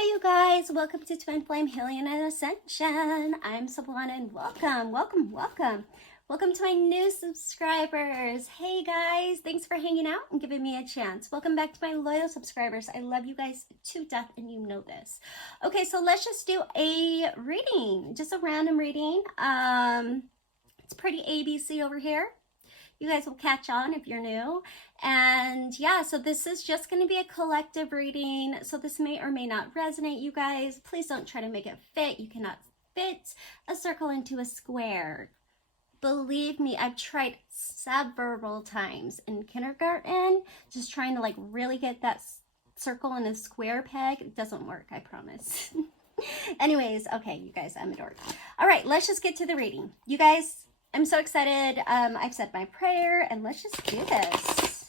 Hi you guys, welcome to Twin Flame Healing and Ascension. I'm Sublana and welcome to my new subscribers. Hey guys, thanks for hanging out and giving me a chance. Welcome back to my loyal subscribers. I love you guys to death and you know this. Okay, so let's just do a reading, just a random reading. It's pretty ABC over here. You guys will catch on if you're new. And yeah, so this is just going to be a collective reading. So this may or may not resonate, you guys. Please don't try to make it fit. You cannot fit a circle into a square. Believe me, I've tried several times in kindergarten, just trying to like really get that circle in a square peg. It doesn't work, I promise. Anyways, okay, you guys, I'm a dork. All right, let's just get to the reading. You guys, I'm so excited. I've said my prayer and let's just do this.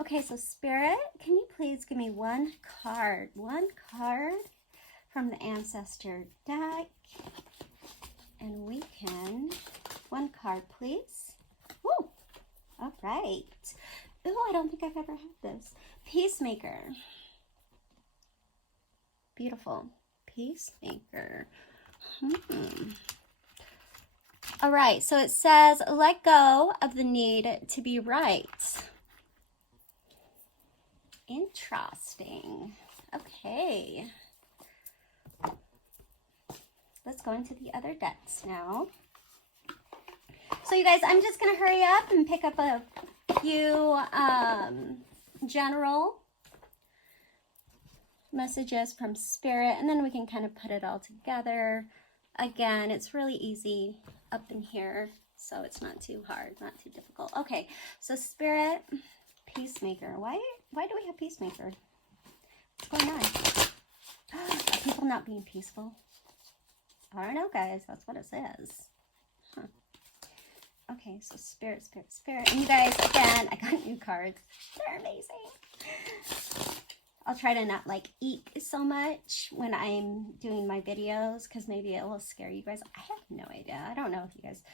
Okay, so Spirit, can you please give me one card from the Ancestor deck? And we can, one card, please. Woo! All right. Ooh, I don't think I've ever had this. Peacemaker. Beautiful. Peacemaker. All right, so it says, let go of the need to be right. Interesting. Okay. Let's go into the other decks now. So you guys, I'm just going to hurry up and pick up a few general messages from Spirit, and then we can kind of put it all together. Again, it's really easy up in here, so it's not too hard, not too difficult. Okay, so Spirit, Peacemaker. Why do we have Peacemaker? What's going on? Are people not being peaceful? I don't know, guys. That's what it says. Huh. Okay, so Spirit. And you guys, again, I got new cards. They're amazing. I'll try to not like eek so much when I'm doing my videos because maybe it will scare you guys. I have no idea. I don't know if you guys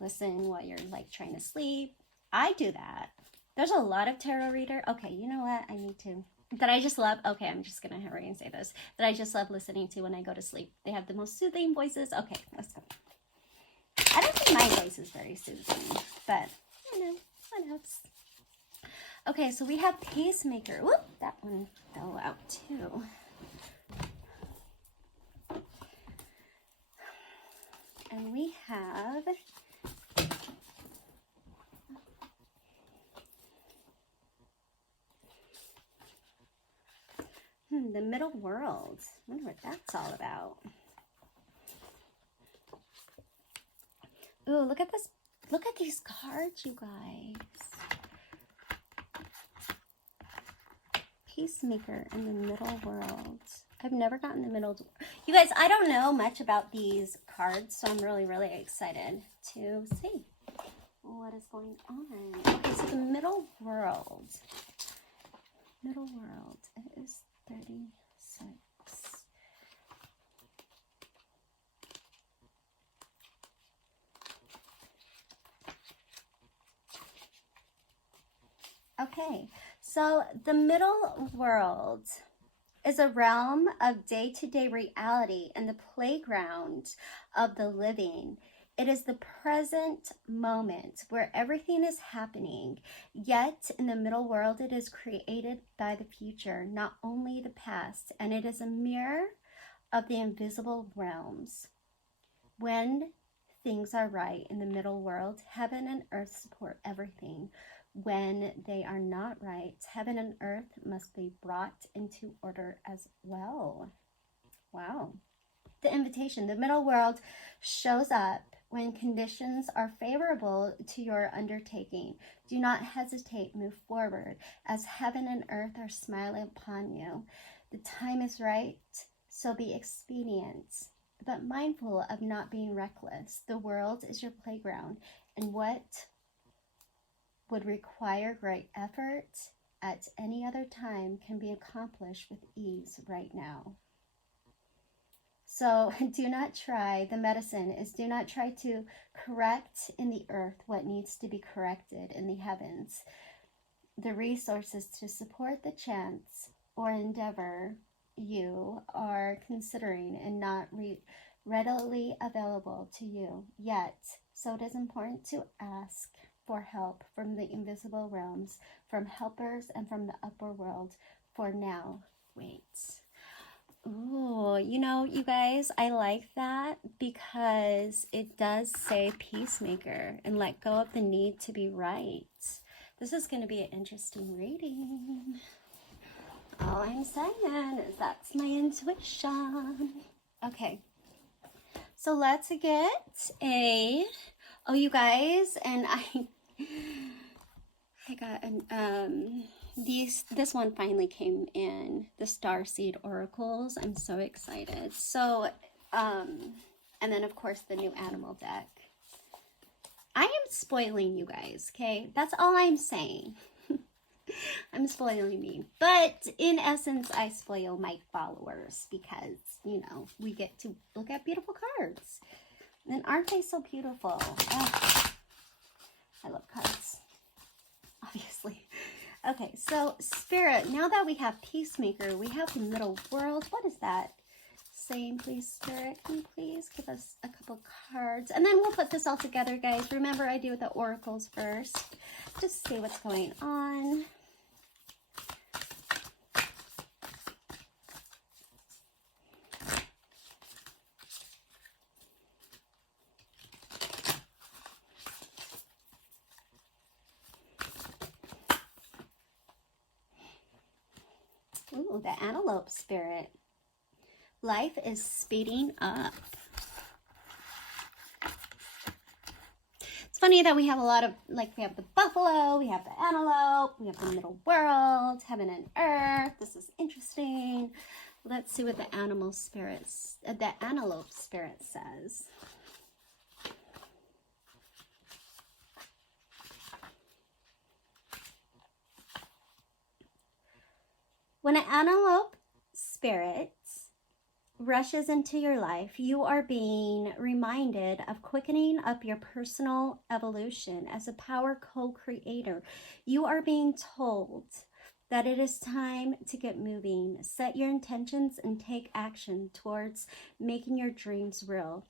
listen while you're like trying to sleep. I do that. There's a lot of tarot reader. Okay, you know what? I need to. That I just love. Okay, I'm just going to hurry and say this. That I just love listening to when I go to sleep. They have the most soothing voices. Okay, let's go. I don't think my voice is very soothing, but you know, what else? Okay, so we have Peacemaker. Whoop, that one fell out too. And we have the middle world. I wonder what that's all about. Ooh, look at this. Look at these cards, you guys. Peacemaker in the middle world. I've never gotten the middle. You guys, I don't know much about these cards, so I'm really, really excited to see what is going on. Okay, so the middle world. Middle world. It is 36. Okay, so the middle world is a realm of day-to-day reality and the playground of the living. It is the present moment where everything is happening, yet in the middle world it is created by the future, not only the past, and it is a mirror of the invisible realms. When things are right in the middle world, heaven and earth support everything. When they are not right, heaven and earth must be brought into order as well. Wow. The invitation, the middle world shows up when conditions are favorable to your undertaking. Do not hesitate, move forward, as heaven and earth are smiling upon you. The time is right, so be expedient, but mindful of not being reckless. The world is your playground, and what would require great effort at any other time can be accomplished with ease right now. So do not try, the medicine is do not try to correct in the earth what needs to be corrected in the heavens. the resources to support the chance or endeavor you are considering and not readily available to you yet. So it is important to ask for help from the invisible realms, from helpers, and from the upper world. For now, wait. Ooh, you know, you guys, I like that because it does say peacemaker and let go of the need to be right. This is going to be an interesting reading. All I'm saying is that's my intuition. Okay, so let's get a, oh, you guys, and I got an, this one finally came in, the Starseed Oracles. I'm so excited. So, and then of course the new animal deck. I am spoiling you guys, okay? That's all I'm saying. I'm spoiling me. But in essence, I spoil my followers because, you know, we get to look at beautiful cards. And aren't they so beautiful? Oh, I love cards, obviously. Okay, so Spirit, now that we have Peacemaker, we have the Middle World. What is that saying, please, Spirit? Can you please give us a couple cards? And then we'll put this all together, guys. Remember, I do the oracles first. Just see what's going on. Ooh, the Antelope Spirit. Life is speeding up. It's funny that we have a lot of, like, we have the buffalo, we have the antelope, we have the middle world, heaven and earth. This is interesting. Let's see what the animal spirits, the antelope spirit says. When an antelope spirit rushes into your life, you are being reminded of quickening up your personal evolution as a power co-creator. You are being told that it is time to get moving, set your intentions, and take action towards making your dreams real.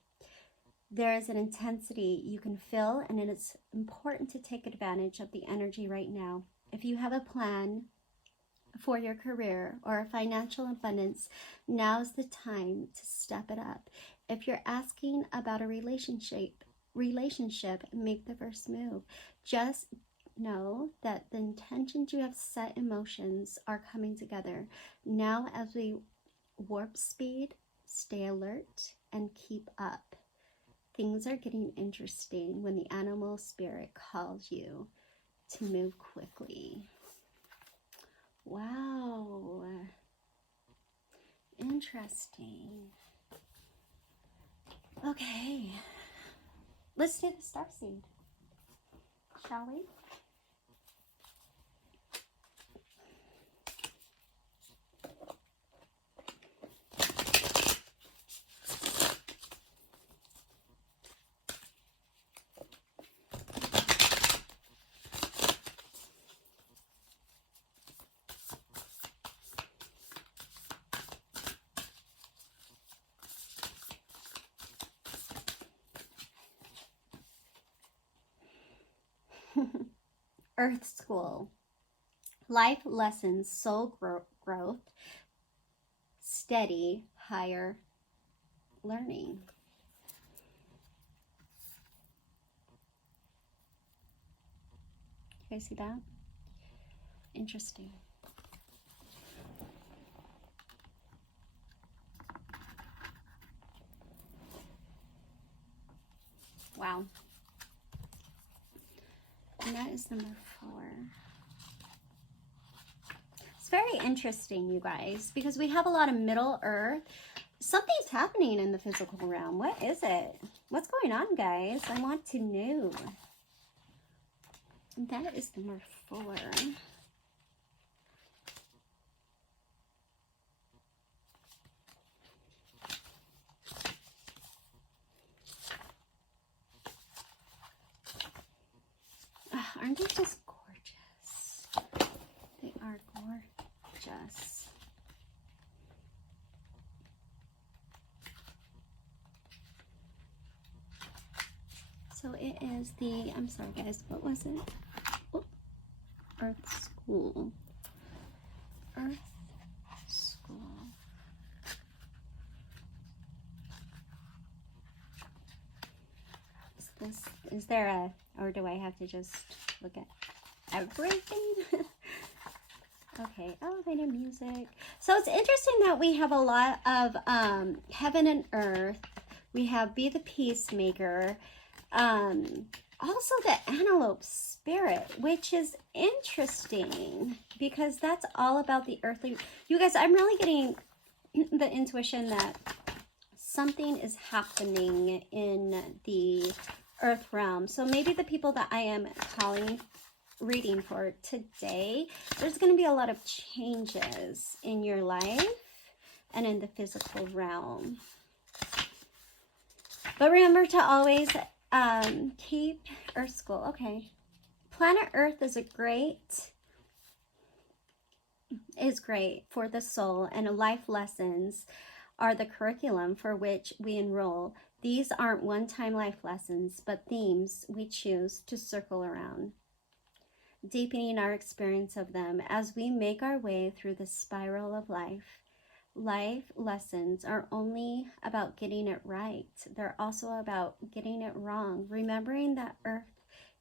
There is an intensity you can feel, and it is important to take advantage of the energy right now. If you have a plan for your career or financial abundance, now's the time to step it up. If you're asking about a relationship, make the first move. Just know that the intentions you have set in motions are coming together. Now, as we warp speed, stay alert and keep up. Things are getting interesting when the animal spirit calls you to move quickly. Wow. Interesting. Okay. Let's do the starseed, shall we? Earth School. Life lessons, soul growth, steady, higher learning. You guys see that? Interesting. Wow. And that is number 4. It's very interesting, you guys, because we have a lot of Middle Earth. Something's happening in the physical realm. What is it? What's going on, guys? I want to know. And that is number 4. Aren't they just gorgeous? are gorgeous. So it is the, I'm sorry guys, what was it? Oh, Earth School. Earth School. Is there a, or do I have to just look at everything? Okay, elevated music. So it's interesting that we have a lot of heaven and earth. We have be the peacemaker. Also the antelope spirit, which is interesting because that's all about the earthly. You guys, I'm really getting the intuition that something is happening in the earth realm. So maybe the people that I am reading for today, there's going to be a lot of changes in your life and in the physical realm. But remember to always keep Earth School. Okay. Planet Earth is great for the soul, and life lessons are the curriculum for which we enroll. These aren't one-time life lessons, but themes we choose to circle around, deepening our experience of them as we make our way through the spiral of life. Life lessons are only about getting it right. They're also about getting it wrong. Remembering that Earth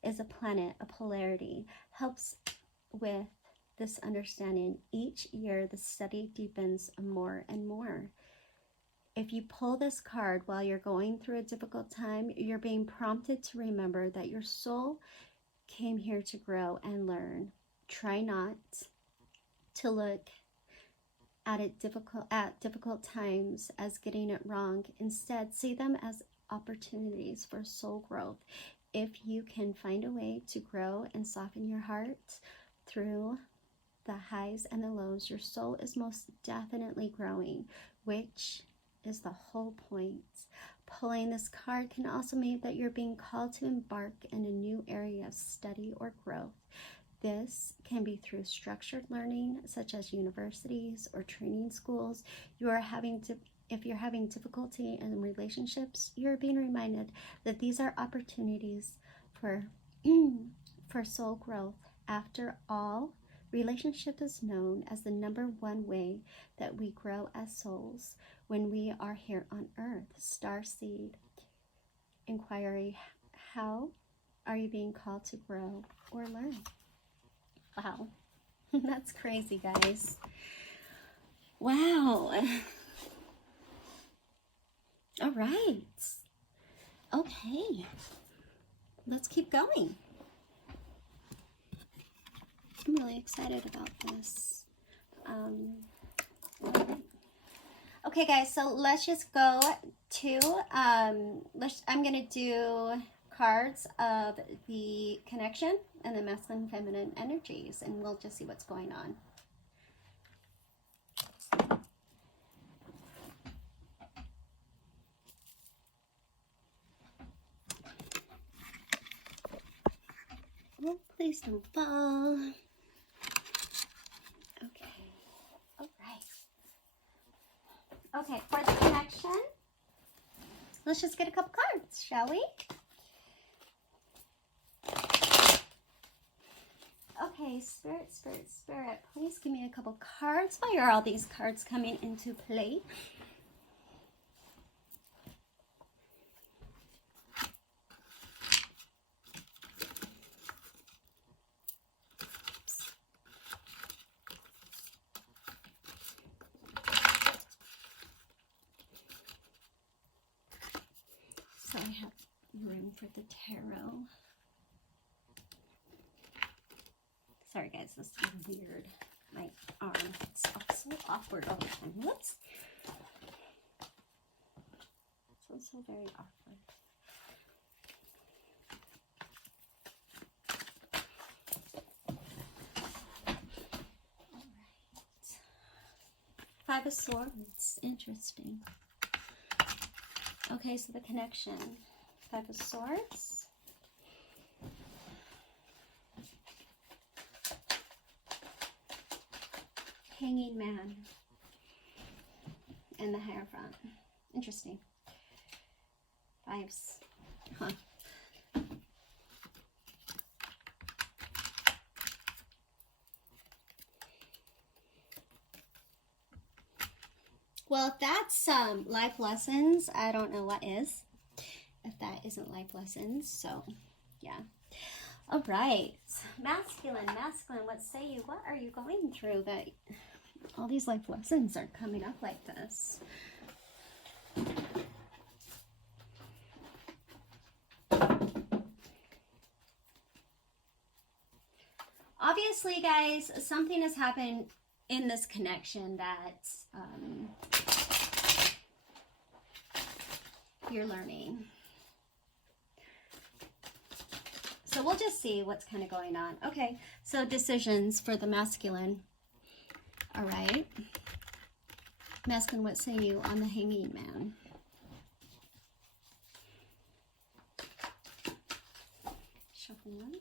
is a planet, a polarity, helps with this understanding. Each year, the study deepens more and more. If you pull this card while you're going through a difficult time, you're being prompted to remember that your soul came here to grow and learn. Try not to look at difficult times as getting it wrong. Instead, see them as opportunities for soul growth. If you can find a way to grow and soften your heart through the highs and the lows, your soul is most definitely growing, which is the whole point. Pulling this card can also mean that you're being called to embark in a new area of study or growth. This can be through structured learning, such as universities or training schools. If you're having difficulty in relationships, you're being reminded that these are opportunities for soul growth. After all, relationship is known as the #1 way that we grow as souls when we are here on Earth. Starseed inquiry: how are you being called to grow or learn? Wow, that's crazy, guys. Wow. All right. Okay. Let's keep going. I'm really excited about this. Okay, guys, so let's just go to, I'm going to do cards of the connection and the masculine and feminine energies, and we'll just see what's going on. Oh, please don't fall. Okay. All right. Okay, for the connection, let's just get a couple cards, shall we? Okay, Spirit, Spirit, Spirit, please give me a couple cards. Why are all these cards coming into play? So I have room for the tarot. Sorry guys, this is weird. My arm is so awkward all the time. Whoops. So very awkward. All right. 5 of Swords. Interesting. Okay, so the connection. 5 of Swords. Hanging Man and the Hierophant. Interesting. Vibes. Huh. Well, if that's life lessons, I don't know what is. If that isn't life lessons, so yeah. All right. Masculine, what say you? What are you going through that all these life lessons are coming up like this? Obviously, guys, something has happened in this connection that you're learning. So we'll just see what's kind of going on. Okay, so decisions for the masculine. All right. Masculine, what say you on the Hanging Man? Shuffle once.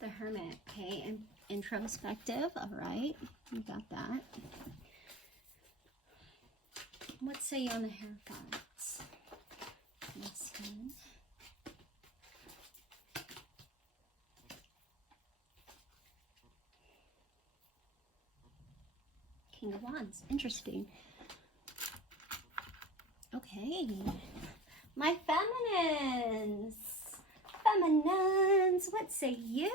The Hermit, okay, and introspective, all right, you got that. What say you on the Hierophants? Masculine. King of Wands, interesting. Okay, my feminines. Feminines, what say you?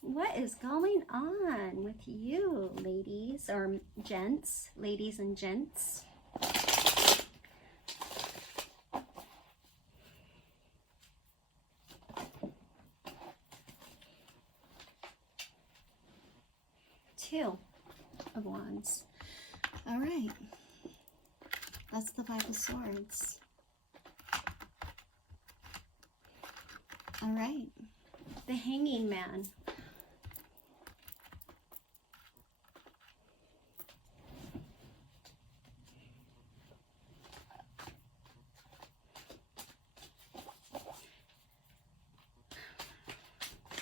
What is going on with you, ladies or gents? Ladies and gents. Two of Wands. All right. That's the Five of Swords. All right, the Hanging Man.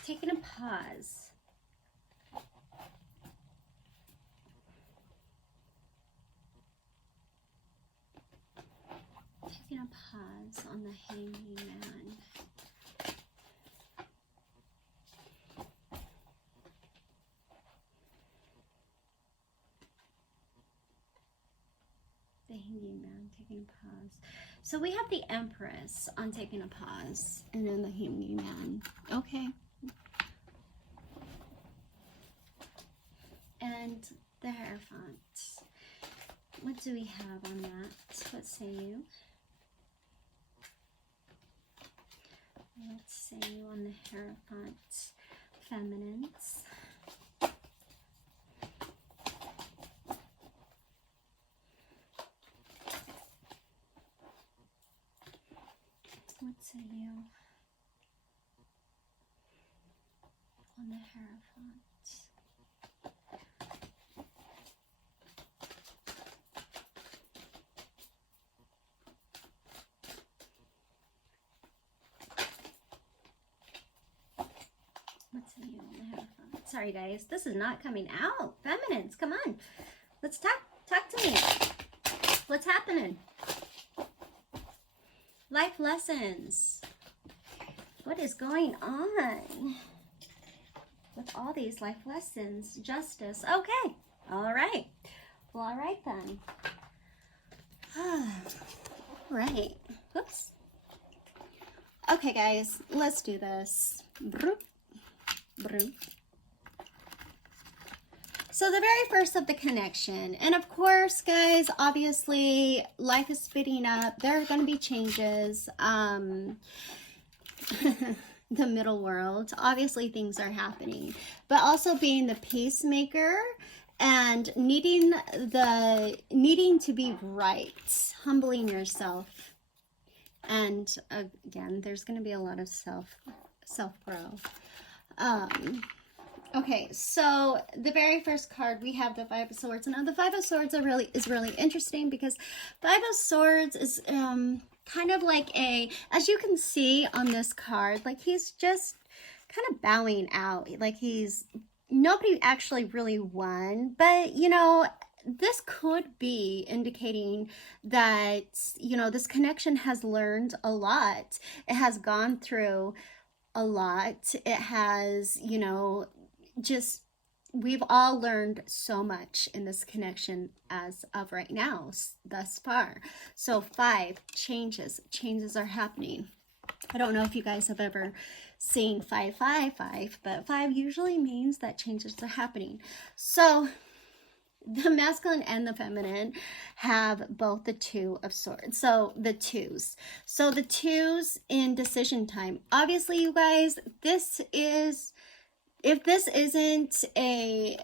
Taking a pause. Taking a pause on the Hanging Man. The Hanging Man, taking a pause. So we have the Empress on taking a pause, and then the Hanging Man. Okay. And the Hierophant. What do we have on that? What say you? What say you on the Hierophant? Feminines. What say you on the Hierophant? What say you on the Hierophant? Sorry guys, this is not coming out. Feminines, come on. Let's talk to me. What's happening? Life lessons. What is going on with all these life lessons? Justice. Okay. All right. Well, all right then. All right. Whoops. Okay, guys. Let's do this. Broop. Broop. So the very first of the connection, and of course, guys, obviously, life is speeding up. There are going to be changes. The middle world, obviously, things are happening. But also being the peacemaker and needing to be right, humbling yourself. And again, there's going to be a lot of self-growth. Okay, so the very first card we have the Five of Swords. Now the Five of Swords is really interesting because Five of Swords is kind of like as you can see on this card, like he's just kind of bowing out. Like nobody actually really won, but this could be indicating that this connection has learned a lot. It has gone through a lot. It has, just we've all learned so much in this connection as of right now, thus far. So 5 changes are happening. I don't know if you guys have ever seen 555, but 5 usually means that changes are happening. So the masculine and the feminine have both the Two of Swords. So the twos. So the twos in decision time. Obviously, you guys, if this isn't a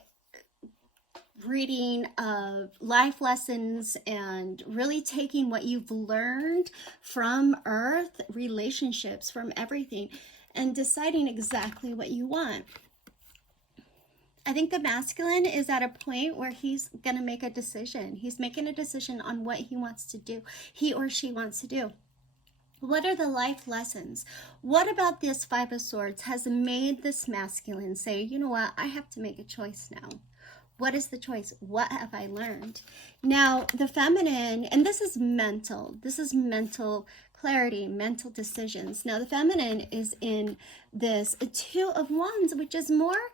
reading of life lessons and really taking what you've learned from Earth, relationships, from everything, and deciding exactly what you want. I think the masculine is at a point where he's going to make a decision. He's making a decision on what he wants to do, he or she wants to do. What are the life lessons? What about this Five of Swords has made this masculine say, you know what, I have to make a choice now. What is the choice? What have I learned? Now, the feminine, and this is mental clarity, mental decisions. Now, the feminine is in this Two of Wands, which is more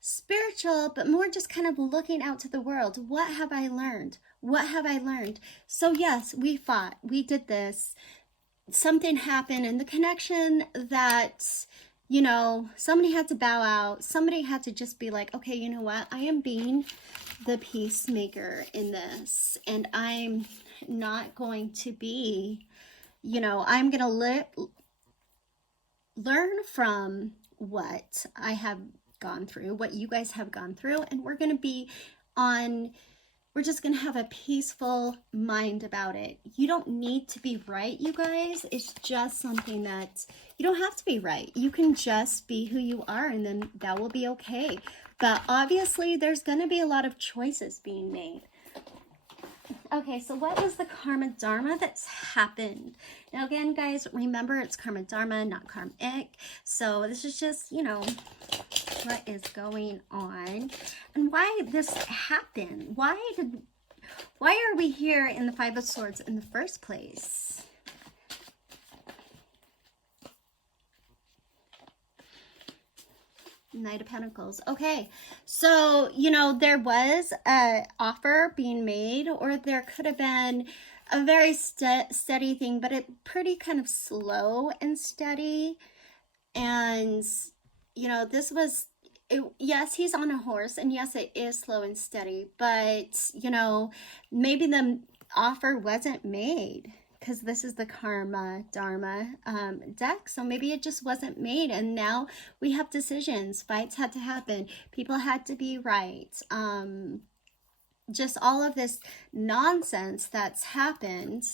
spiritual, but more just kind of looking out to the world. What have I learned? What have I learned? So yes, we fought. We did this. Something happened in the connection that, somebody had to bow out. Somebody had to just be like, okay, you know what? I am being the peacemaker in this. And I'm not going to be, I'm going to learn from what I have gone through, what you guys have gone through, and we're just going to have a peaceful mind about it. You don't need to be right, you guys. It's just something that you don't have to be right. You can just be who you are, and then that will be okay. But obviously, there's going to be a lot of choices being made. Okay, so what is the karma dharma that's happened? Now again, guys, remember it's karma dharma, not karmic. So this is just, what is going on and why this happened. Why are we here in the Five of Swords in the first place? Knight of Pentacles. Okay, so there was an offer being made, or there could have been a very steady thing, but it pretty kind of slow and steady. And this was yes, he's on a horse, and yes, it is slow and steady, but maybe the offer wasn't made, because this is the karma dharma deck, so maybe it just wasn't made, and now we have decisions. Fights had to happen, people had to be right, just all of this nonsense that's happened.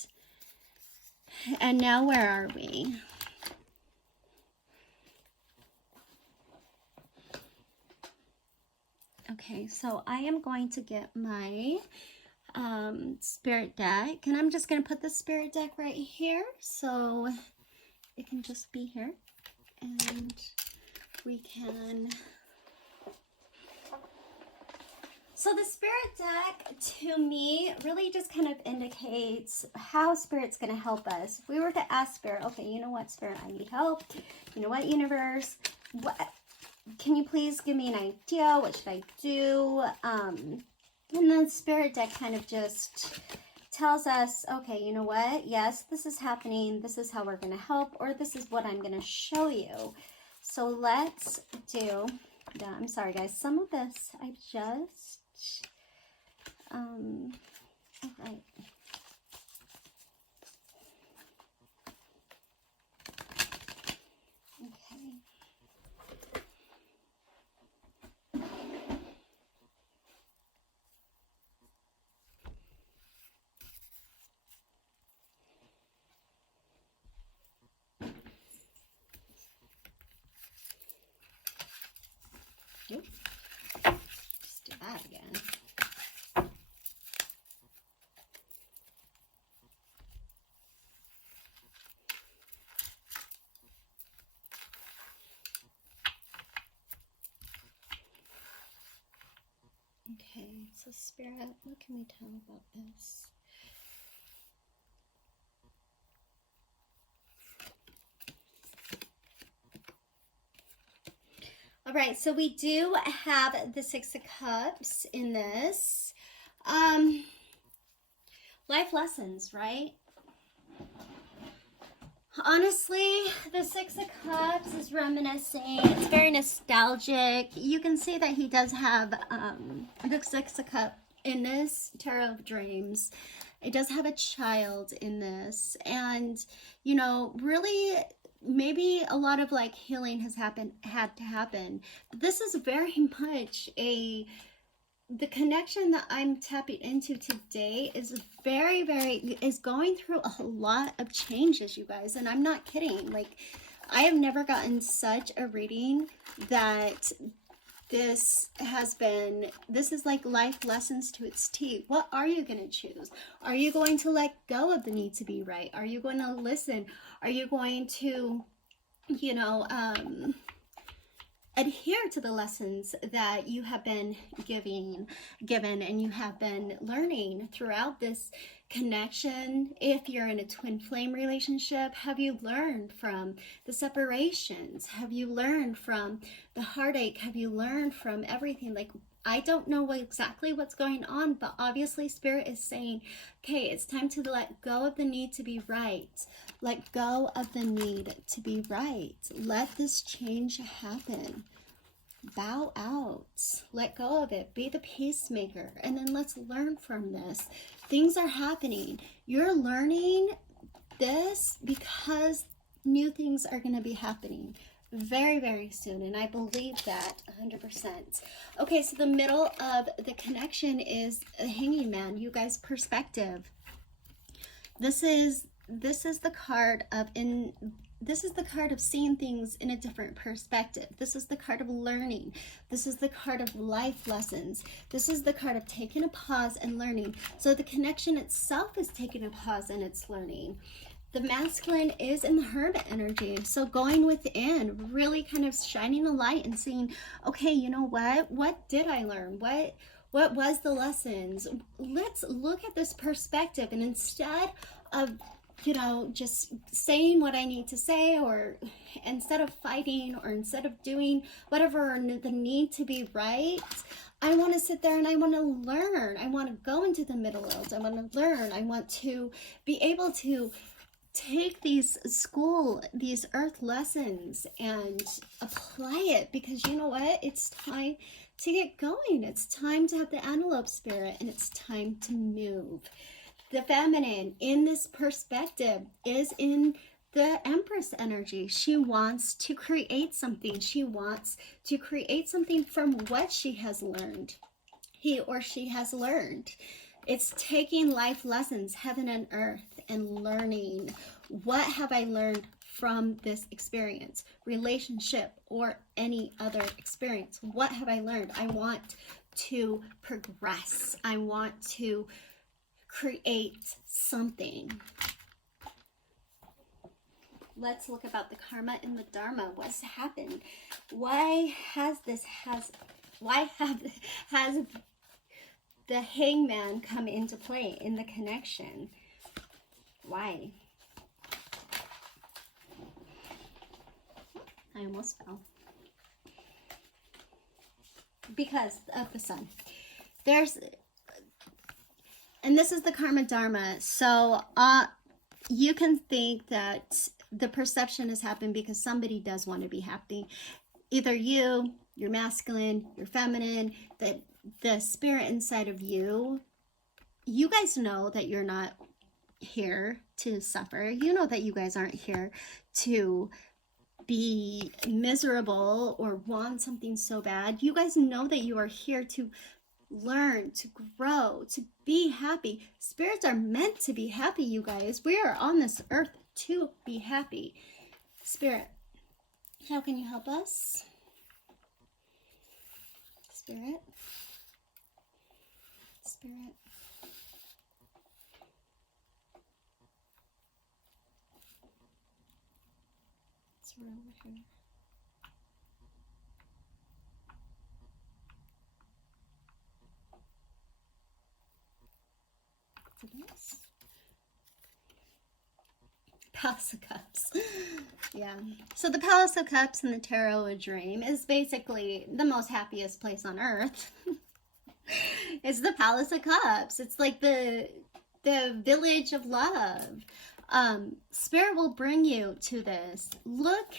And now where are we? Okay, so I am going to get my spirit deck, and I'm just going to put the spirit deck right here so it can just be here, and we can. So the spirit deck, to me, really just kind of indicates how Spirit's going to help us. If we were to ask Spirit, okay, you know what, Spirit, I need help. You know what, universe, can you please give me an idea? What should I do? And then Spirit deck kind of just tells us, okay, you know what? Yes, this is happening. This is how we're going to help, or this is what I'm going to show you. So let's do, yeah, I'm sorry, guys. Some of this I just, all right. Oop. Just do that again. Okay, so Spirit, what can we tell about this? All right, so we do have the Six of Cups in this. Life lessons, right? Honestly, the Six of Cups is reminiscing. It's very nostalgic. You can see that he does have the Six of Cups in this Tarot of Dreams. It does have a child in this. And, you know, really, maybe a lot of like healing has had to happen. But this is very much the connection that I'm tapping into today is is going through a lot of changes, you guys. And I'm not kidding. Like, I have never gotten such a reading that this is like life lessons to its T. What are you going to choose? Are you going to let go of the need to be right? Are you going to listen? Are you going to, you know, adhere to the lessons that you have been given and you have been learning throughout this connection? If you're in a twin flame relationship, have you learned from the separations? Have you learned from the heartache? Have you learned from everything? Like, I don't know exactly what's going on, but obviously Spirit is saying, okay, it's time to let go of the need to be right. Let go of the need to be right. Let this change happen. Bow out. Let go of it. Be the peacemaker. And then let's learn from this. Things are happening. You're learning this because new things are going to be happening very, very soon. And I believe that 100%. Okay, so the middle of the connection is a hanging man. You guys, perspective. This is the card of this is the card of seeing things in a different perspective. This is the card of learning. This is the card of life lessons. This is the card of taking a pause and learning. So the connection itself is taking a pause and it's learning. The masculine is in the hermit energy. So going within, really kind of shining a light and seeing, okay, you know what? What did I learn? What was the lessons? Let's look at this perspective, and instead of, you know, just saying what I need to say, or instead of fighting, or instead of doing whatever the need to be right, I want to sit there and I want to learn. I want to go into the middle world. I want to learn. I want to be able to take these earth lessons and apply it, because you know what? It's time to get going. It's time to have the antelope spirit, and it's time to move. The feminine in this perspective is in the Empress energy. She wants to create something. She wants to create something from what she has learned. He or she has learned. It's taking life lessons, heaven and earth, and learning. What have I learned from this experience, relationship, or any other experience? What have I learned? I want to progress. I want to create something. Let's look about the karma and the dharma. What's happened? Why has the hangman come into play in the connection? Why? I almost fell. Because of the sun. And this is the karma dharma. So you can think that the perception has happened because somebody does want to be happy. Either you're masculine, you're feminine, that the spirit inside of you guys know that you're not here to suffer. You know that you guys aren't here to be miserable or want something so bad. You guys know that you are here to learn, to grow, to be happy. Spirits are meant to be happy, you guys. We are on this earth to be happy. Spirit, how can you help us? Spirit. Spirit. It's over here. This. Palace of Cups. Yeah. So the Palace of Cups in the Tarot a Dream is basically the most happiest place on earth. It's the Palace of Cups. It's like the village of love. Spirit will bring you to this. Look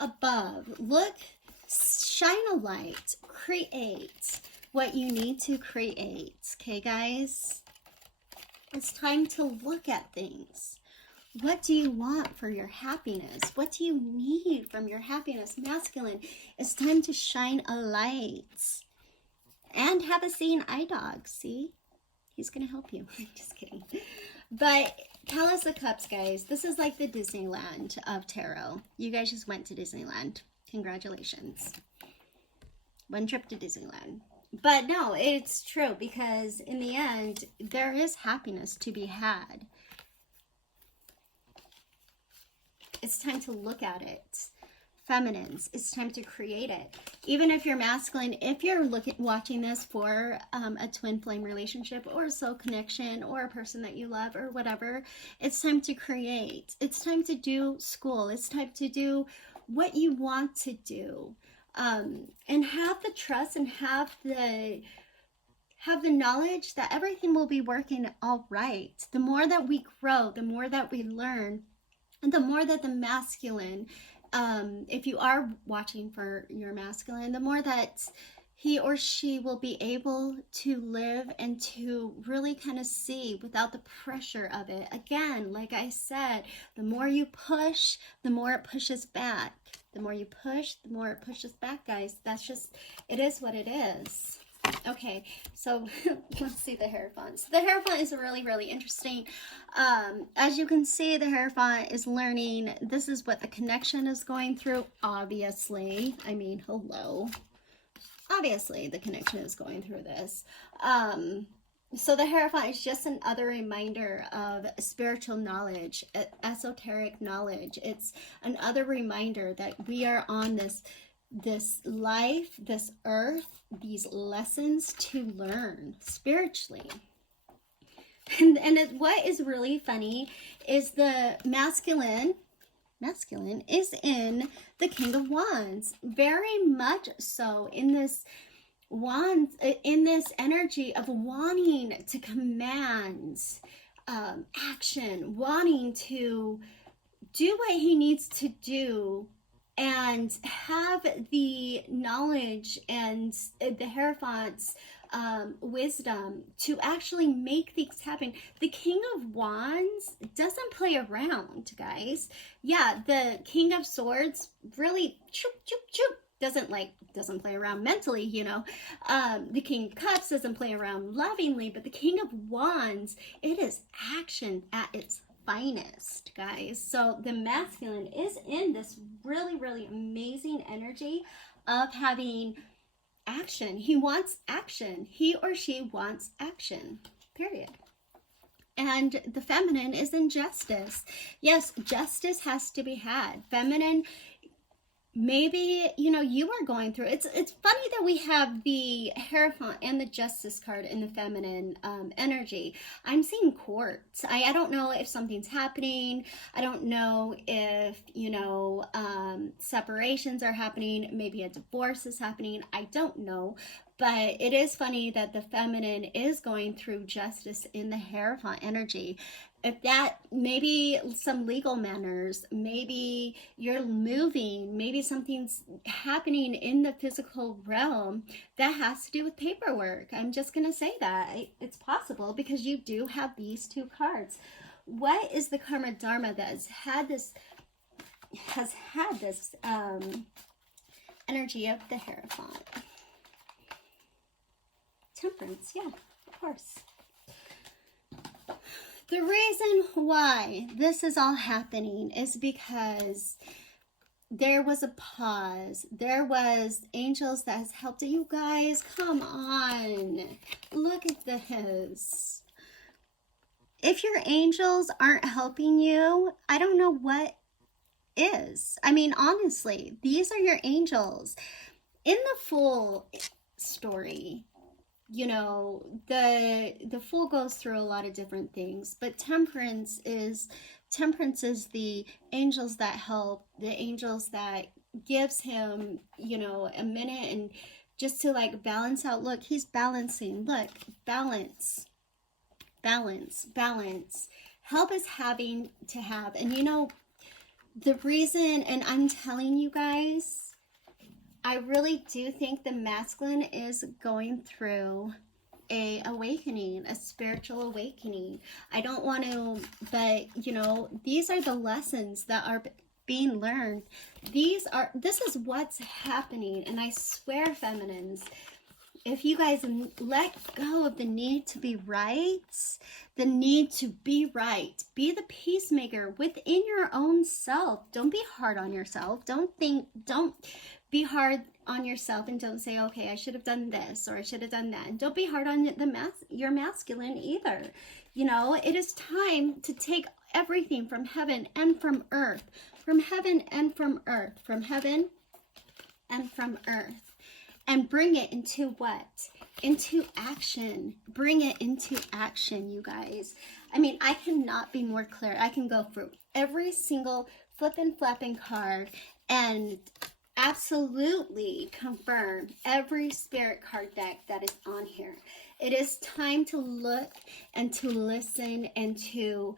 above. Look, shine a light. Create what you need to create. Okay, guys? It's time to look at things. What do you want for your happiness? What do you need from your happiness? Masculine, it's time to shine a light. And have a seeing eye dog, see? He's going to help you. Just kidding. But Palace of Cups, guys, this is like the Disneyland of tarot. You guys just went to Disneyland. Congratulations. One trip to Disneyland. But no, it's true, because in the end, there is happiness to be had. It's time to look at it. Feminines, it's time to create it. Even if you're masculine, if you're watching this for a twin flame relationship or a soul connection or a person that you love or whatever, it's time to create. It's time to do school. It's time to do what you want to do. And have the trust and have the knowledge that everything will be working all right. The more that we grow, the more that we learn, and the more that the masculine, if you are watching for your masculine, the more that he or she will be able to live and to really kind of see without the pressure of it. Again, like I said, the more you push, the more it pushes back. The more you push, the more it pushes back, guys. That's just, it is what it is. Okay, so let's see the Hierophant. The Hierophant is really, really interesting. As you can see, the Hierophant is learning. This is what the connection is going through, obviously. I mean, hello. Obviously, the connection is going through this. So the Hierophant is just another reminder of spiritual knowledge, esoteric knowledge. It's another reminder that we are on this life, this earth, these lessons to learn spiritually. And what is really funny is the masculine is in the King of Wands, very much so in this wands, in this energy of wanting to command action, wanting to do what he needs to do, and have the knowledge and the Hierophant's wisdom to actually make things happen. The King of Wands doesn't play around, guys. Yeah, the King of Swords really doesn't play around mentally, you know. The King of Cups doesn't play around lovingly, but the King of Wands, it is action at its finest, guys. So the masculine is in this really, really amazing energy of having action. He wants action. He or she wants action, period. And the feminine is in justice. Yes, justice has to be had. Feminine, maybe, you know, you are going through, it's funny that we have the Hierophant and the Justice card in the feminine energy. I'm seeing courts. I don't know if something's happening. I don't know if, you know, separations are happening. Maybe a divorce is happening. I don't know. But it is funny that the feminine is going through justice in the Hierophant energy. If that, maybe some legal matters, maybe you're moving, maybe something's happening in the physical realm that has to do with paperwork. I'm just going to say that. It's possible because you do have these two cards. What is the karma dharma that has had this energy of the Hierophant? Temperance, yeah, of course. The reason why this is all happening is because there was a pause. There was angels that has helped you guys. Come on. Look at this. If your angels aren't helping you, I don't know what is. I mean, honestly, these are your angels. In the full story, you know, the fool goes through a lot of different things, but temperance is the angels that help, the angels that gives him, you know, a minute and just to like balance out. Look, he's balancing. Look, balance, balance, balance. Help is having to have. And you know, the reason, and I'm telling you guys, I really do think the masculine is going through a awakening, a spiritual awakening. I don't want to, but you know, these are the lessons that are being learned. This is what's happening. And I swear, feminines, if you guys let go of the need to be right, the need to be right, be the peacemaker within your own self. Don't be hard on yourself. Don't be hard on yourself and don't say, okay, I should have done this or I should have done that. And don't be hard on your masculine either. You know, it is time to take everything from heaven and from earth, from heaven and from earth, from heaven and from earth, and bring it into what? Into action. Bring it into action, you guys. I mean, I cannot be more clear. I can go through every single flippin' flapping card and absolutely confirm every spirit card deck that is on here. It is time to look and to listen and to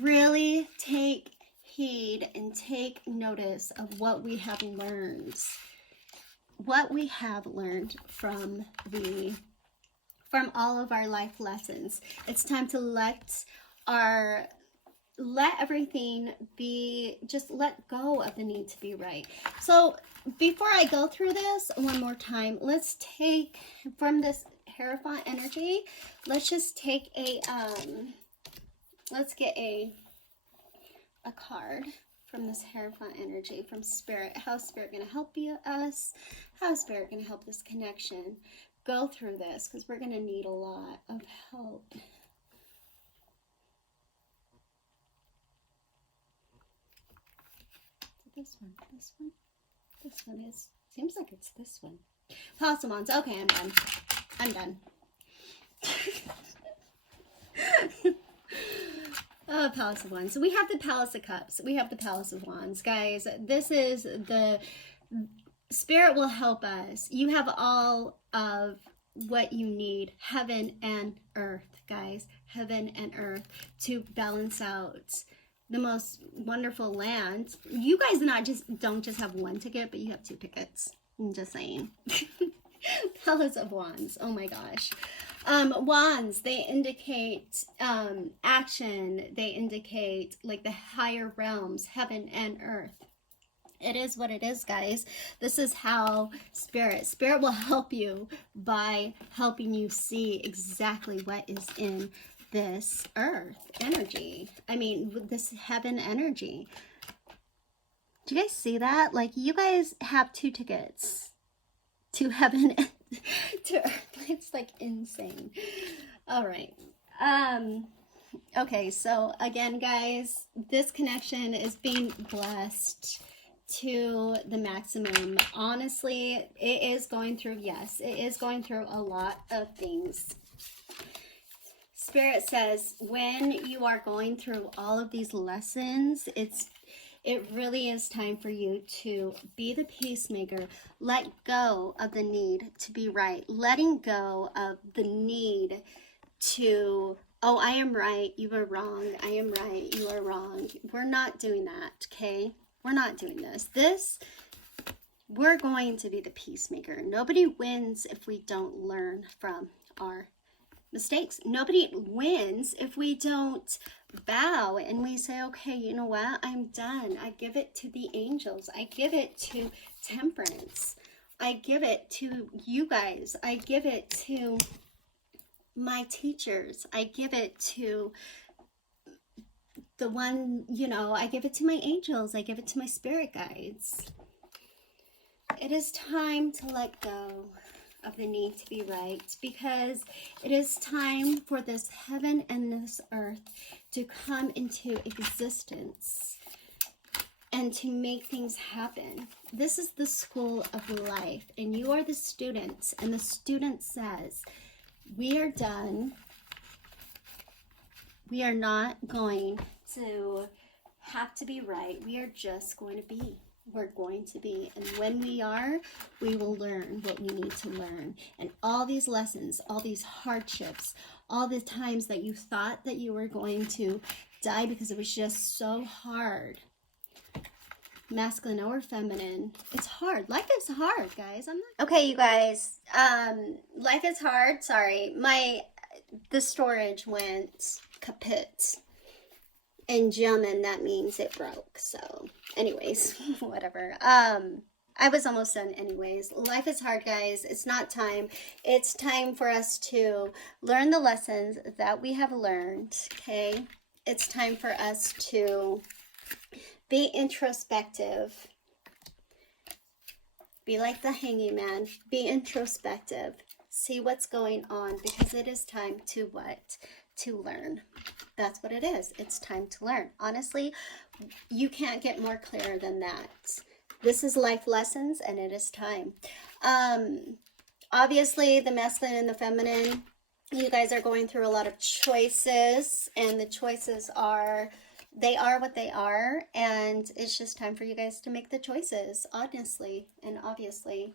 really take heed and take notice of what we have learned. What we have learned from all of our life lessons. It's time to let everything be, just let go of the need to be right. So before I go through this one more time, let's take from this Hierophant energy, let's just take a let's get a card from this Hierophant energy from Spirit. How is Spirit going to help us? How is Spirit going to help this connection go through this? Because we're going to need a lot of help. This one is, seems like it's this one. Palace of Wands. Okay, I'm done. Oh, Palace of Wands. So we have the Palace of Cups. We have the Palace of Wands. Guys, this is the Spirit will help us. You have all of what you need. Heaven and earth, guys. Heaven and earth to balance out the most wonderful land. You guys don't just have one ticket, but you have 2 tickets. I'm just saying. Palace of Wands. Oh my gosh. Wands, they indicate action. They indicate like the higher realms, heaven and earth. It is what it is, guys. This is how Spirit will help you by helping you see exactly what is in this earth energy. I mean, with this heaven energy. Do you guys see that? Like, you guys have 2 tickets to heaven and to earth. It's like insane. All right. Okay, so again, guys, this connection is being blessed to the maximum. Honestly, it is going through, yes, it is going through a lot of things. Spirit says when you are going through all of these lessons, it really is time for you to be the peacemaker. Let go of the need to be right. Letting go of the need to, oh, I am right, you are wrong. I am right, you are wrong. We're not doing that, okay? We're not doing this. We're going to be the peacemaker. Nobody wins if we don't learn from our mistakes. Nobody wins if we don't bow and we say, okay, you know what? I'm done. I give it to the angels. I give it to temperance. I give it to you guys. I give it to my teachers. I give it to the one, you know, I give it to my angels. I give it to my spirit guides. It is time to let go of the need to be right, because it is time for this heaven and this earth to come into existence and to make things happen. This is the school of life, and you are the student, and the student says, we are done. We are not going to have to be right. We are just going to be. We're going to be. And when we are, we will learn what we need to learn. And all these lessons, all these hardships, all the times that you thought that you were going to die because it was just so hard, masculine or feminine, it's hard. Life is hard, guys. Okay, you guys. Life is hard. Sorry. The storage went kaput. In German, that means it broke. So, anyways, whatever. I was almost done anyways. Life is hard, guys. It's not time. It's time for us to learn the lessons that we have learned, okay? It's time for us to be introspective. Be like the hanging man. Be introspective. See what's going on, because it is time to what? To learn. That's what it is. It's time to learn. Honestly, you can't get more clear than that. This is life lessons, and it is time. Obviously, the masculine and the feminine, you guys are going through a lot of choices, and the choices are, they are what they are, and it's just time for you guys to make the choices, honestly and obviously.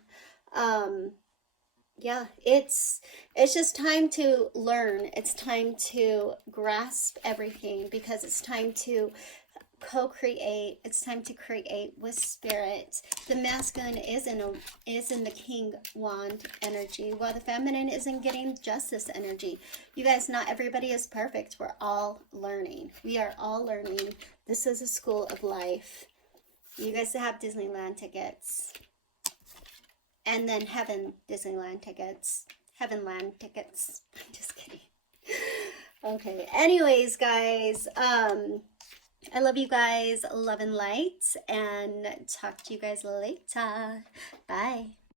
Yeah, it's just time to learn. It's time to grasp everything, because it's time to co-create. It's time to create with spirit. The masculine is in the king wand energy, while the feminine is in getting justice energy. You guys, not everybody is perfect. We're all learning. We are all learning. This is a school of life. You guys have Disneyland tickets. And then Disneyland tickets. Heavenland tickets. I'm just kidding. Okay. Anyways, guys, I love you guys. Love and light. And talk to you guys later. Bye.